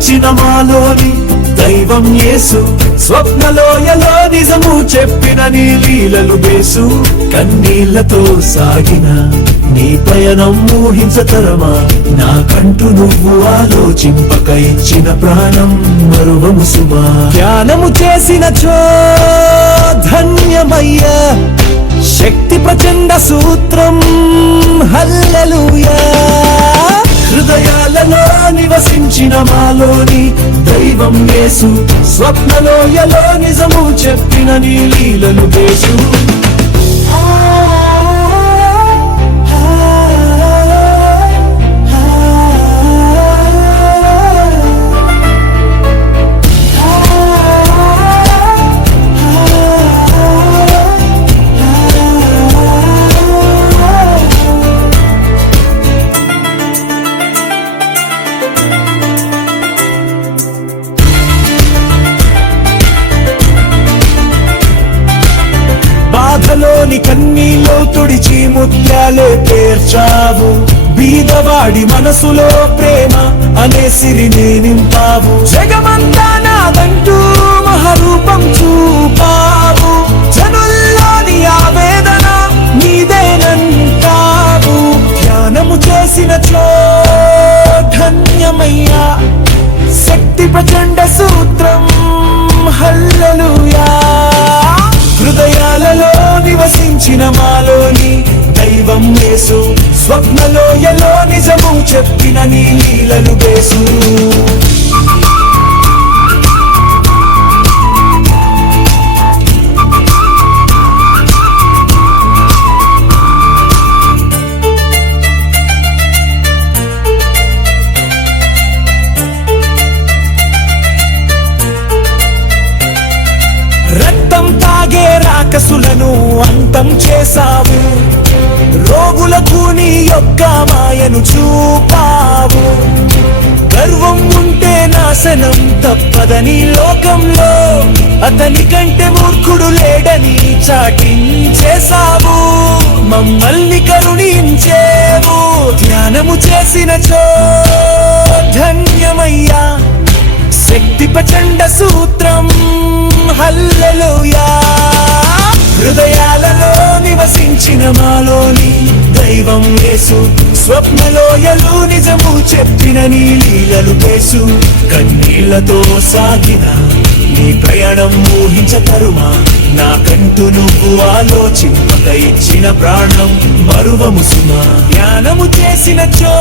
నివసించిన మాలోని దైవం యేసు, స్వప్నలోయలో నిజము చెప్పిన నీ లీలలు బేసు. కన్నీళ్లతో సాగిన నీ పయనం ఊహించతరమా, నాకంటూ నువ్వు ఆలోచింపక ఇచ్చిన ప్రాణం మరువము సుమా. ధ్యానము చేసినచో ధన్యమయ్యా, శక్తి ప్రచండ సూత్రం హల్లెలూయా. హృదయాలలో నివసించిన మాలోని దైవం యేసు, స్వప్నలోయలో నిజము చెప్పిన నీ లీలలు బేసు. బాధలోని కన్నీలో తుడిచి ముత్యాలే పేర్చావు, బీదవాడి మనసులో ప్రేమ అనే సిరిని నింపావు. జగమంతా నాదంటూ మహరూపం చూపావు, జనుల్లోని ఆవేదన నీదేనంటావు. ధ్యానము చేసినచో ధన్యమయ్యా, శక్తి ప్రచండ సూత్రం హల్లెలూయా. హృదయాలలో నివసించిన మాలోని దైవం యేసు, స్వప్నలోయలో నిజము చెప్పిన నీ లీలలు బేసు. రక్తం తాగే రాకసులను అంతం చేసావు, రోగులకు నీ యొక్క మాయను చూపావు. గర్వం ఉంటే నాశనం తప్పదని లోకంలో, అతని కంటే మూర్ఖుడు లేడని చాటించేసావు. మమ్మల్ని కరుణించేవు, ధ్యానము చేసినచో ధన్యమయ్యా, శక్తి ప్రచండ సూత్రం హల్లెలూయా. హృదయాలలో నివసించిన మాలోని దైవం యేసు, స్వప్నలోయలు నిజము చెప్పిన నీ లీలలు బేసు. కన్నీళ్లతో సాగిన నీ ప్రయాణం ఊహించతరుమా, నాకంటూ నువ్వు ఆలోచింపక ఇచ్చిన ప్రాణం మరువము సుమా. ధ్యానము చేసినచో